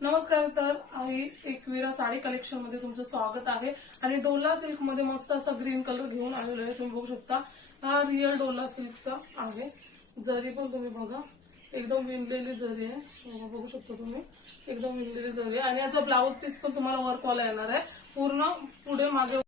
नमस्कार. तर एकविरा साडी कलेक्शन मध्ये तुमचं स्वागत आहे. आणि डोला सिल्क मध्ये मस्त असा ग्रीन कलर घेऊन आलेलो आहे. तुम्ही बघू शकता हा रिअल डोला सिल्कचा आहे. जरी पण तुम्ही बघा एकदम विणलेली जरी आहे. बघू शकता तुम्ही एकदम विणलेली जरी आहे. आणि याचा ब्लाऊज पीस पण तुम्हाला वर्क वाला येणार आहे. पूर्ण पुढे मागे.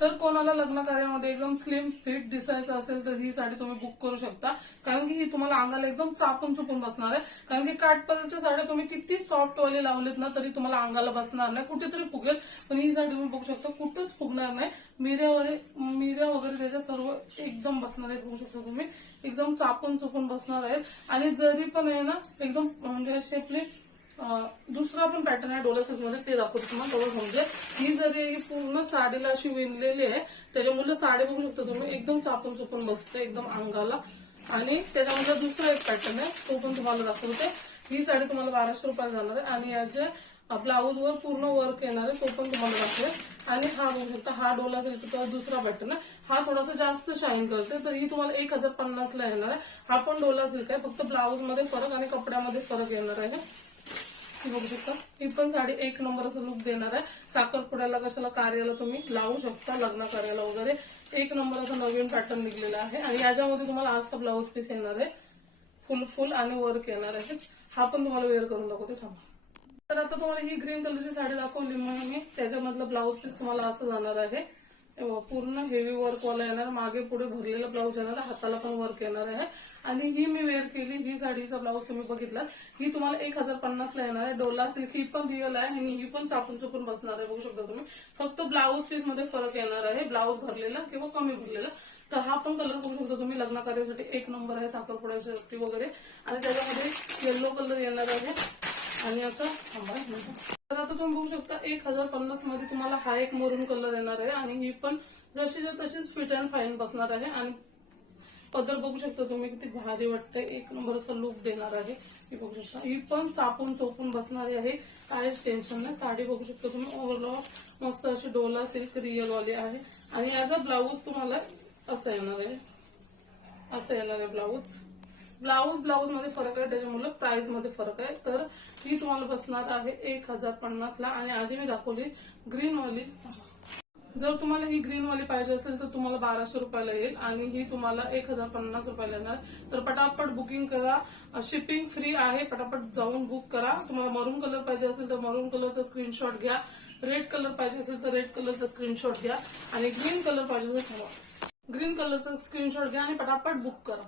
तर कोणाला लग्न कार्यामध्ये एकदम स्लिम फिट दिसायचं असेल तर ही साडी तुम्ही बुक करू शकता. कारण की ही तुम्हाला अंगाला एकदम चापून चुपून बसणार आहे. कारण की काठपदरच्या साड्या तुम्ही किती सॉफ्ट वाले लावलेत ना तरी तुम्हाला अंगाला बसणार नाही. कुठेतरी फुगेल, पण ही साडी तुम्ही बघू शकता कुठंच फुगणार नाही. मिऱ्या वगैरे त्याच्या सर्व एकदम बसणार आहेत. बघू शकता तुम्ही एकदम चापून चुपून बसणार आहेत. आणि जरी पण आहे ना एकदम म्हणजे असे आपले दुसरा पण पॅटर्न आहे डोला सिल्क मध्ये, ते दाखवतो तुम्हाला तेव्हा समजेल. ही जरी पूर्ण साडीला अशी विणलेली आहे त्याच्यामुळे साडी बघू शकता तुम्ही एकदम चापून चुपून बसते एकदम अंगाला. आणि त्याच्यामध्ये दुसरा एक पॅटर्न आहे तो पण तुम्हाला दाखवते. ही साडी तुम्हाला 1200 रुपये जाणार आहे. आणि याचे ब्लाऊज वर पूर्ण वर्क येणार आहे तो पण तुम्हाला दाखवेल. आणि हा बघू शकता हा डोला सिल्कचा दुसरा पॅटर्न आहे. हा थोडासा जास्त शाईन करते तर ही तुम्हाला 1050 ला येणार आहे. हा पण डोला सिल्क आहे, फक्त ब्लाऊज मध्ये फरक आणि कपड्यामध्ये फरक येणार आहे. बघू शकता ही पण साडी एक नंबर असं लुक देणार आहे. साखरपुड्याला कशाला कार्याला तुम्ही लावू शकता, लग्न कार्याला वगैरे एक नंबर असं नवीन पॅटर्न निघलेला आहे. आणि याच्यामध्ये तुम्हाला असा ब्लाऊज पीस येणार आहे, फुल आणि वर्क येणार आहे. हा पण तुम्हाला वेअर करून दाखवते थांबा. तर आता तुम्हाला ही ग्रीन कलरची साडी दाखवली मी, त्याच्यामधलं ब्लाऊज पीस तुम्हाला असं जाणार आहे. पूर्ण हेवी वर्क वाला येणार, मागे पुढे भरलेला ब्लाऊज येणार, हाताला पण वर्क येणार आहे. आणि ही मी वेअर केली, ही साडीचा ब्लाऊज तुम्ही बघितला, ही तुम्हाला 1050 ला येणार आहे. डोला सिल्क ही पण रिअल आहे आणि ही पण चापून चुपून बसणार आहे. बघू शकता तुम्ही फक्त ब्लाऊज पीस मध्ये फरक येणार आहे, ब्लाऊज भरलेला किंवा कमी भरलेला. तर हा पण कलर बघू शकता तुम्ही लग्न कार्यासाठी एक नंबर आहे, साखरपुड्यासाठी वगैरे. आणि त्याच्यामध्ये येलो कलर येणार आहे. आणि आता तर आता तुम्ही बघू शकता 1050 मध्ये तुम्हाला हा एक मरून कलर येणार आहे. आणि ही पण जशीच्या तशीच फिट अँड फाईन बसणार आहे. आणि पदर बघू शकता तुम्ही किती भारी वाटतंय, एक नंबर असा लुक देणार आहे. ही बघू शकता ही पण चापून चोपून बसणारी आहे, काहीच टेन्शन नाही. साडी बघू शकता तुम्ही ओव्हरऑल मस्त अशी डोला सिल्क रिअल वाली आहे. आणि याचा ब्लाऊज तुम्हाला असं येणार आहे, असं येणार आहे ब्लाऊज मध्ये फरक आहे, त्याच्यामुळे प्राइस मध्ये फरक आहे. तर ही तुम्हाला बसणार आहे 1050 ला. आणि आधी मी दाखवली ग्रीन वाली, जर तुम्हाला ही ग्रीन वाली पाहिजे असेल तर तुम्हाला 1200 रुपयाला येईल. आणि ही तुम्हाला 1050 रुपयाला येणार. तर पटापट बुकिंग करा, शिपिंग फ्री आहे. पटापट जाऊन बुक करा. तुम्हाला मरून कलर पाहिजे असेल तर मरून कलरचा स्क्रीनशॉट घ्या, रेड कलर पाहिजे असेल तर रेड कलरचा स्क्रीनशॉट घ्या, आणि ग्रीन कलर पाहिजे असेल तर ग्रीन कलरचा स्क्रीनशॉट घ्या आणि पटापट बुक करा.